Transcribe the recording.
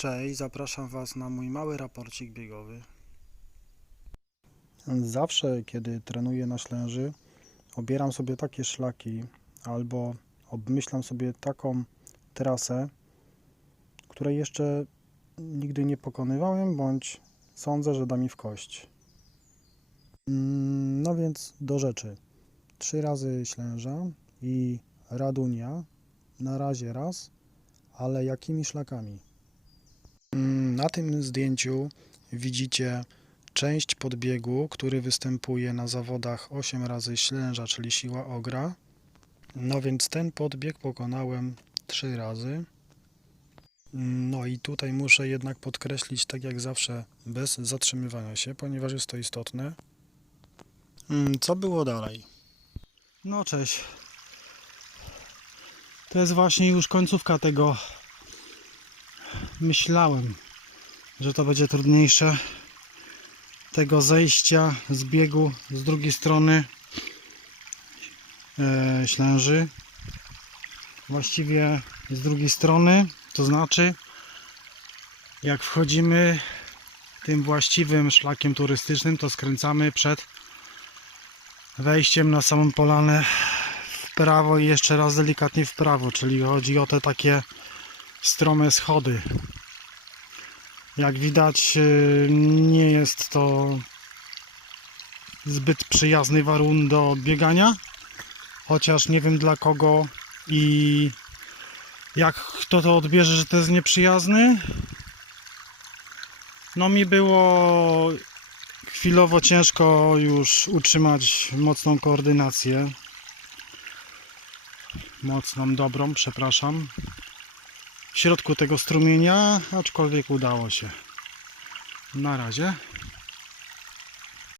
Cześć, zapraszam Was na mój mały raporcik biegowy. Zawsze, kiedy trenuję na ślęży, obieram sobie takie szlaki albo obmyślam sobie taką trasę, której jeszcze nigdy nie pokonywałem, bądź sądzę, że da mi w kość. Mm, No więc do rzeczy. Trzy razy ślęża i radunia. Na razie raz, ale jakimi szlakami? Mm, Na tym zdjęciu widzicie część podbiegu, który występuje na zawodach 8 razy ślęża, czyli siła ogra. No więc ten podbieg pokonałem 3 razy. No i tutaj muszę jednak podkreślić, tak jak zawsze, bez zatrzymywania się, ponieważ jest to istotne. Mm, Co było dalej? No cześć. To jest właśnie już końcówka tego. Myślałem, że to będzie trudniejsze. Tego zejścia z biegu z drugiej strony e, ślęży. Właściwie z drugiej strony, to znaczy jak wchodzimy tym właściwym szlakiem turystycznym, to skręcamy przed wejściem na samą polanę w prawo i jeszcze raz delikatnie w prawo, czyli chodzi o te takie strome schody. Jak widać yy, nie jest to zbyt przyjazny warun do biegania, chociaż nie wiem dla kogo i jak kto to odbierze, że to jest nieprzyjazny. No mi było chwilowo ciężko już utrzymać mocną koordynację. Mocną, dobrą, przepraszam. W środku tego strumienia, aczkolwiek udało się. Na razie.